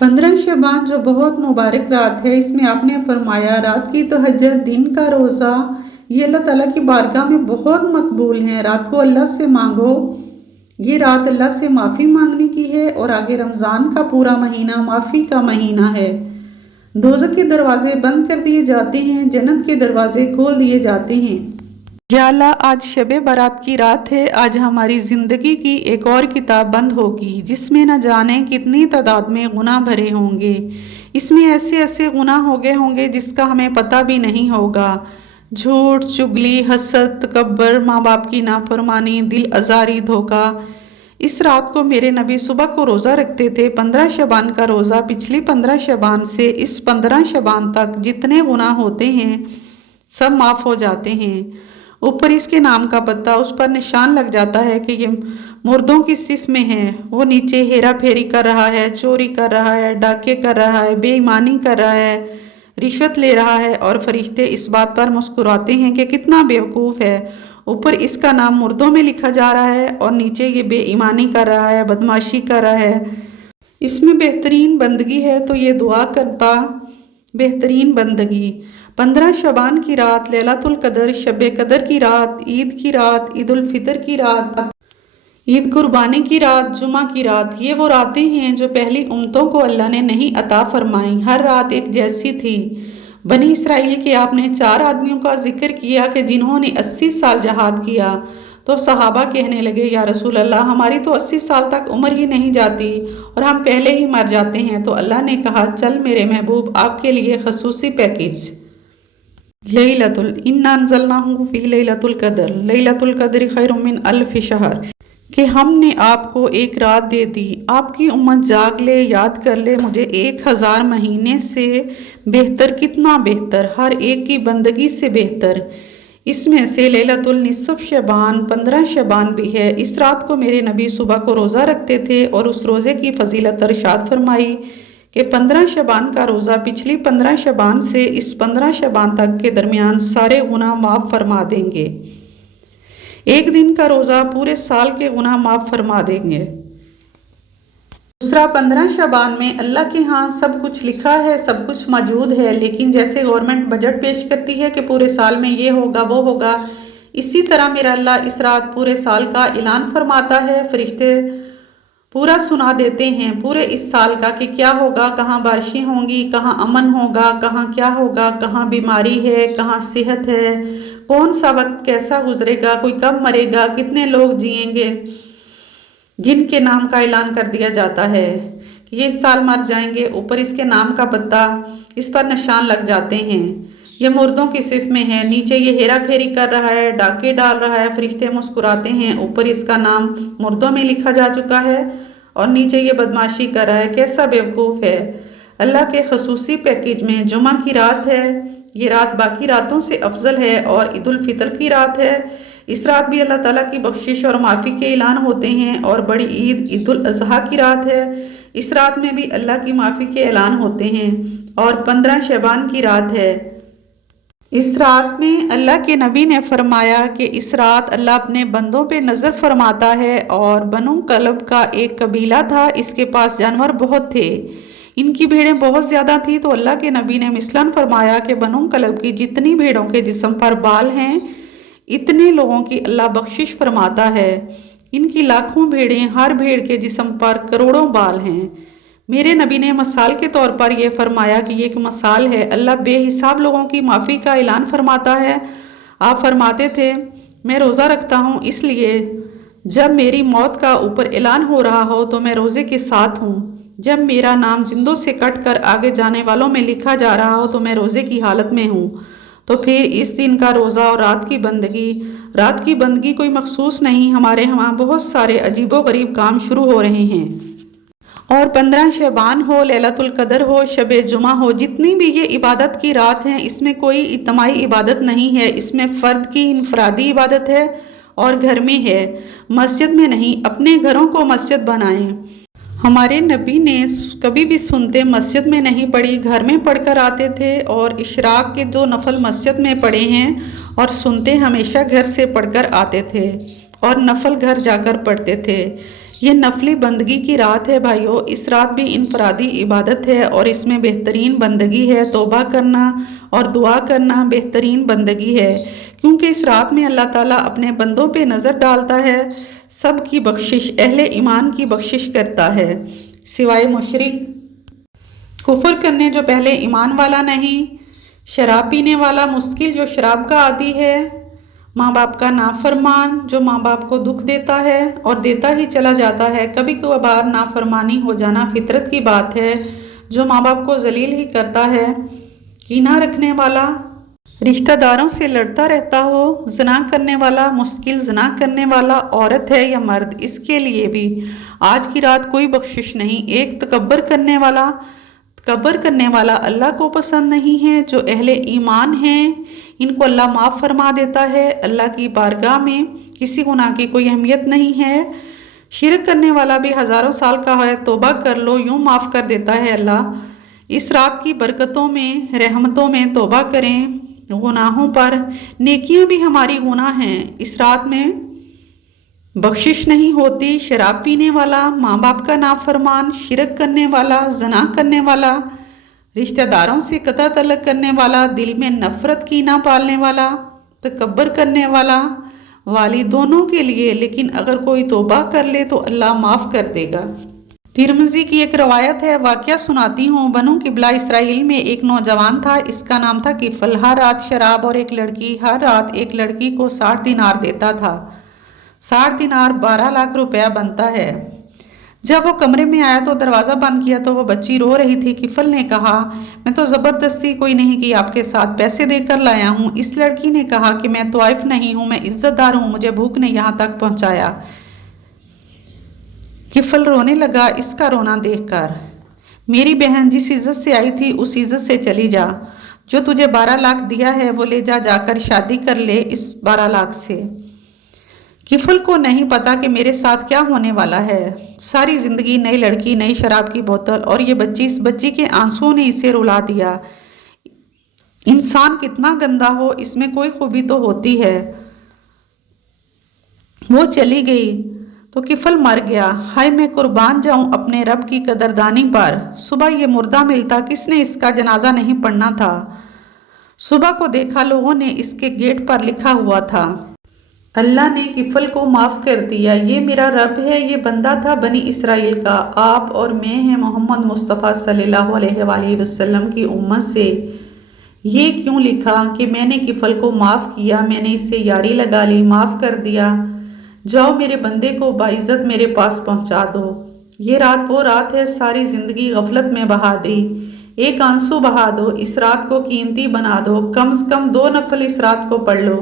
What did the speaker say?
15 शबान जो बहुत मुबारक रात है, इसमें आपने फरमाया रात की तहज्जुद, दिन का रोज़ा, ये अल्लाह ताला की बारगाह में बहुत मकबूल हैं। रात को अल्लाह से मांगो, ये रात अल्लाह से माफ़ी मांगने की है और आगे रमज़ान का पूरा महीना माफ़ी का महीना है। दोज़ख के दरवाजे बंद कर दिए जाते हैं, जन्नत के दरवाजे खोल दिए जाते हैं। या अल्लाह, आज शब बारात की रात है। आज हमारी ज़िंदगी की एक और किताब बंद होगी जिसमें न जाने कितनी तादाद में गुनाह भरे होंगे। इसमें ऐसे ऐसे गुनाह हो गए होंगे जिसका हमें पता भी नहीं होगा। झूठ, चुगली, हसद, तकब्बर, माँ बाप की नाफरमानी, दिल आज़ारी, धोखा। इस रात को मेरे नबी सुबह को रोज़ा रखते थे, 15 शबान का रोज़ा। पिछली 15 शबान से इस 15 शबान तक जितने गुनाह होते हैं सब माफ़ हो जाते हैं। ऊपर इसके नाम का पत्ता, उस पर निशान लग जाता है कि ये मुर्दों की सिफ में है। वो नीचे हेरा फेरी कर रहा है, चोरी कर रहा है, डाके कर रहा है, बेईमानी कर रहा है, रिश्वत ले रहा है, और फरिश्ते इस बात पर मुस्कुराते हैं कि कितना बेवकूफ़ है। ऊपर इसका नाम मुर्दों में लिखा जा रहा है और नीचे ये बेईमानी कर रहा है, बदमाशी कर रहा है। इसमें बेहतरीन बंदगी है तो ये दुआ करता, बेहतरीन बंदगी। 15 शबान की रात, लैलतुल कदर, शब कदर की रात, ईद की रात, ईद उल फितर की रात, ईद कुर्बानी की रात, जुमा की रात, ये वो रातें हैं जो पहली उम्मतों को अल्लाह ने नहीं अता फरमाई। हर रात एक जैसी थी। बनी इसराइल के आपने 4 आदमियों का जिक्र किया कि जिन्होंने 80 साल जहाद किया। तो सहाबा कहने लगे, या रसूल अल्लाह, हमारी तो 80 साल तक उम्र ही नहीं जाती और हम पहले ही मर जाते हैं। तो अल्लाह ने कहा, चल मेरे महबूब, आपके लिए खसूसी पैकेज, लैलतुल इन्ना अंज़लनाहु फी लैलतुल कदर, लैलतुल कद्र खैरुम मिन अल्फ शहर, कि हमने आपको एक रात दे दी। आपकी उम्मत जाग ले, याद कर ले मुझे, 1000 महीने से बेहतर, कितना बेहतर, हर एक की बंदगी से बेहतर। इसमें से लैलतुल निसफ शबान, 15 शबान भी है। इस रात को मेरे नबी सुबह को रोज़ा रखते थे और उस रोज़े की फजीलत इरशाद फरमाई कि 15 शबान का रोज़ा पिछली 15 शबान से इस 15 शबान तक के दरमियान सारे गुनाह माफ़ फरमा देंगे। एक दिन का रोज़ा पूरे साल के गुनाह माफ़ फरमा देंगे। दूसरा, 15 शबान में अल्लाह के यहाँ सब कुछ लिखा है, सब कुछ मौजूद है, लेकिन जैसे गवर्नमेंट बजट पेश करती है कि पूरे साल में ये होगा वो होगा, इसी तरह मेरा अल्लाह इस रात पूरे साल का ऐलान फरमाता है। फरिश्ते पूरा सुना देते हैं पूरे इस साल का कि क्या होगा, कहाँ बारिशें होंगी, कहाँ अमन होगा, कहाँ क्या होगा, कहाँ बीमारी है, कहाँ सेहत है, कौन सा वक्त कैसा गुजरेगा, कोई कब मरेगा, कितने लोग जिएंगे। जिनके नाम का ऐलान कर दिया जाता है कि ये इस साल मर जाएंगे। ऊपर इसके नाम का पत्ता, इस पर निशान लग जाते हैं। ये मुर्दों की सिफ में है। नीचे ये हेरा फेरी कर रहा है, डाके डाल रहा है, फरिश्ते मुस्कुराते हैं। ऊपर इसका नाम मुर्दों में लिखा जा चुका है और नीचे ये बदमाशी कर रहा है। कैसा बेवकूफ़ है। अल्लाह के खसूसी पैकेज में जुमा की रात है। ये रात बाकी रातों से अफजल है और ईद उल फितर की रात है। इस रात भी अल्लाह ताला की बख्शिश और माफ़ी के ऐलान होते हैं। और बड़ी ईद, ईद उल अज़हा की रात है। इस रात में भी अल्लाह की माफ़ी के ऐलान होते हैं। और 15 शबान की रात है। इस रात में अल्लाह के नबी ने फरमाया कि इस रात अल्लाह अपने बंदों पे नज़र फरमाता है। और बनु कलब का एक कबीला था, इसके पास जानवर बहुत थे, इनकी भेड़ें बहुत ज़्यादा थी। तो अल्लाह के नबी ने मिसलन फरमाया कि बनु कलब की जितनी भेड़ों के जिस्म पर बाल हैं, इतने लोगों की अल्लाह बख्शिश फरमाता है। इनकी लाखों भेड़ें, हर भेड़ के जिस्म पर करोड़ों बाल हैं। मेरे नबी ने मसाल के तौर पर यह फरमाया कि ये एक मसाल है। अल्लाह बेहिसाब लोगों की माफ़ी का ऐलान फरमाता है। आप फरमाते थे, मैं रोज़ा रखता हूँ, इसलिए जब मेरी मौत का ऊपर ऐलान हो रहा हो तो मैं रोज़े के साथ हूँ। जब मेरा नाम जिंदों से कट कर आगे जाने वालों में लिखा जा रहा हो तो मैं रोज़े की हालत में हूँ। तो फिर इस दिन का रोज़ा और रात की बंदगी कोई मखसूस नहीं। हमारे यहाँ बहुत सारे अजीबो गरीब काम शुरू हो रहे हैं। और 15 शबान हो, लैलतुल कदर हो, शब जुमा हो, जितनी भी ये इबादत की रात हैं, इसमें कोई इज्तिमाई इबादत नहीं है। इसमें फ़र्द की इनफरादी इबादत है और घर में है, मस्जिद में नहीं। अपने घरों को मस्जिद बनाएं। हमारे नबी ने कभी भी सुनते मस्जिद में नहीं पढ़ी, घर में पढ़कर आते थे। और इशराक के 2 नफल मस्जिद में पढ़े हैं और सुनते हमेशा घर से पढ़कर आते थे। اور نفل گھر جا کر پڑھتے تھے۔ یہ نفلی بندگی کی رات ہے بھائیو، اس رات بھی انفرادی عبادت ہے اور اس میں بہترین بندگی ہے، توبہ کرنا اور دعا کرنا بہترین بندگی ہے، کیونکہ اس رات میں اللہ تعالیٰ اپنے بندوں پہ نظر ڈالتا ہے، سب کی بخشش، اہل ایمان کی بخشش کرتا ہے سوائے مشرک، کفر کرنے جو پہلے ایمان والا نہیں، شراب پینے والا، مسکر جو شراب کا عادی ہے، ماں باپ کا نافرمان جو ماں باپ کو دکھ دیتا ہے اور دیتا ہی چلا جاتا ہے، کبھی کبھار نافرمانی ہو جانا فطرت کی بات ہے، جو ماں باپ کو ذلیل ہی کرتا ہے، کینہ رکھنے والا، رشتہ داروں سے لڑتا رہتا ہو، زنا کرنے والا، مشکل زنا کرنے والا عورت ہے یا مرد، اس کے لیے بھی آج کی رات کوئی بخشش نہیں۔ ایک تکبر کرنے والا اللہ کو پسند نہیں ہے، جو اہل ایمان ہیں ان کو اللہ معاف فرما دیتا ہے، اللہ کی بارگاہ میں کسی گناہ کی کوئی اہمیت نہیں ہے۔ شرک کرنے والا بھی ہزاروں سال کا ہے، توبہ کر لو یوں معاف کر دیتا ہے اللہ۔ اس رات کی برکتوں میں، رحمتوں میں توبہ کریں گناہوں پر، نیکیاں بھی ہماری گناہ ہیں، اس رات میں بخشش نہیں ہوتی۔ شراب پینے والا، ماں باپ کا نافرمان، شرک کرنے والا، زنا کرنے والا، رشتہ داروں سے قطع تعلق کرنے والا، دل میں نفرت کینہ پالنے والا، تکبر کرنے والا والی دونوں کے لیے، لیکن اگر کوئی توبہ کر لے تو اللہ معاف کر دے گا۔ ترمذی کی ایک روایت ہے، واقعہ سناتی ہوں۔ بنو قبلہ اسرائیل میں ایک نوجوان تھا، اس کا نام تھا کفل۔ ہر رات شراب اور ہر رات ایک لڑکی کو 60 دینار دیتا تھا۔ 60 دینار 12 لاکھ روپیہ بنتا ہے۔ جب وہ کمرے میں آیا تو دروازہ بند کیا تو وہ بچی رو رہی تھی۔ کفل نے کہا، میں تو زبردستی کوئی نہیں کی آپ کے ساتھ پیسے دے کر لایا ہوں۔ اس لڑکی نے کہا کہ میں طائف نہیں ہوں، میں عزت دار ہوں، مجھے بھوک نے یہاں تک پہنچایا۔ کفل رونے لگا اس کا رونا دیکھ کر۔ میری بہن جس عزت سے آئی تھی اس عزت سے چلی جا، جو تجھے 12 لاکھ دیا ہے وہ لے جا کر شادی کر لے اس 12 لاکھ سے۔ کفل کو نہیں پتا کہ میرے ساتھ کیا ہونے والا ہے۔ ساری زندگی نئی لڑکی، نئی شراب کی بوتل اور یہ بچی، اس بچی کے آنسوؤں نے اسے رلا دیا۔ انسان کتنا گندا ہو، اس میں کوئی خوبی تو ہوتی ہے۔ وہ چلی گئی تو کفل مر گیا۔ ہائے میں قربان جاؤں اپنے رب کی قدردانی پر، صبح یہ مردہ ملتا کس نے اس کا جنازہ نہیں پڑھنا تھا۔ صبح کو دیکھا لوگوں نے اس کے گیٹ پر لکھا ہوا تھا، اللہ نے کفل کو معاف کر دیا، یہ میرا رب ہے، یہ بندہ تھا بنی اسرائیل کا، آپ اور میں ہیں محمد مصطفیٰ صلی اللہ علیہ وآلہ وسلم کی امت سے۔ یہ کیوں لکھا کہ میں نے کفل کو معاف کیا، میں نے اس سے یاری لگا لی، معاف کر دیا، جاؤ میرے بندے کو باعزت میرے پاس پہنچا دو۔ یہ رات وہ رات ہے، ساری زندگی غفلت میں بہا دی، ایک آنسو بہا دو، اس رات کو قیمتی بنا دو، کم از کم 2 نفل اس رات کو پڑھ لو۔